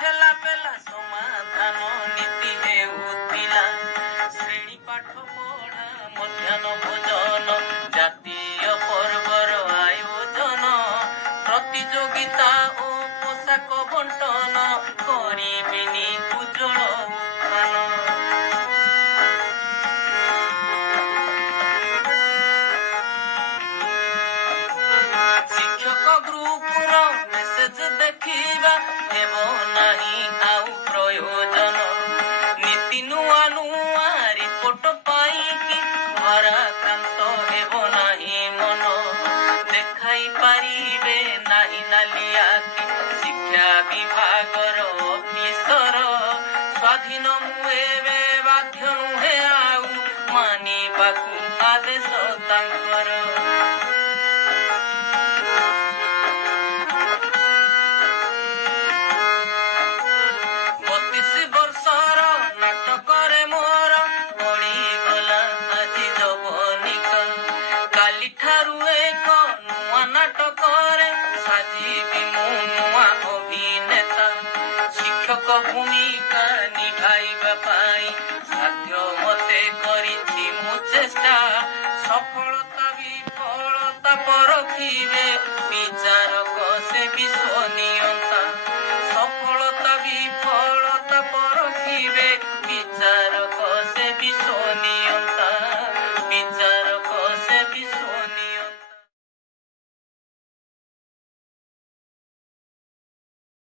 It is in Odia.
ଠେଲା ପେଲା ସମାଧାନ ନୀତି ହେଉଥିଲା। ଶ୍ରେଣୀ ପାଠ ପଢା ମଧ୍ୟାହ୍ନ ଭୋଜନ ଜାତୀୟ ପର୍ବର ଆୟୋଜନ ପ୍ରତିଯୋଗିତା ଓ ପୋଷାକ ବଣ୍ଟନ କରିବେନି ଉଜ୍ଜଳ ଉତ୍ଥାନ। ଶିକ୍ଷକ ଗ୍ରୁପର ମେସେଜ ଦେଖିବା ହେବ ନାହିଁ ଆଉ ପ୍ରୟୋଜନ। ନୀତି ନୂଆ ନୂଆ ରିପୋର୍ଟ ପାଇକି ଭାରାକ୍ରାନ୍ତ ହେବ ନାହିଁ ମନ। ଦେଖାଇ ପାରିବେ ନାହିଁ ନାଲି ଆଖି ଶିକ୍ଷା ବିଭାଗର ଅଫିସର। ସ୍ୱାଧୀନ ମୁଁ ଏବେ ବାଧ୍ୟ ନୁହେଁ ଆଉ ମାନିବାକୁ ଆଦେଶ ତାଙ୍କର। 32 ବର୍ଷର ନାଟକରେ ମୋର ପଡ଼ିଗଲା ଆଜି ଯବନିକା। କାଲିଠାରୁ ଏକ ନୂଆ ନାଟକରେ ସାଜିବି ମୁଁ ନୂଆ ଅଭିନେତା। ଶିକ୍ଷକ ଭୂମିକା ନିଭାଇବା ପାଇଁ ସାଧ୍ୟ ମତେ କରିଛି ମୁଁ ଚେଷ୍ଟା। ସଫଳତା ବିଫଳତା ପରଖିବେ ବିଚାରକ ସେ ବିଶ୍ୱନିୟନ୍ତା। ସଫଳତା ବିଫଳତା ପରଖିବେ ବିଚାର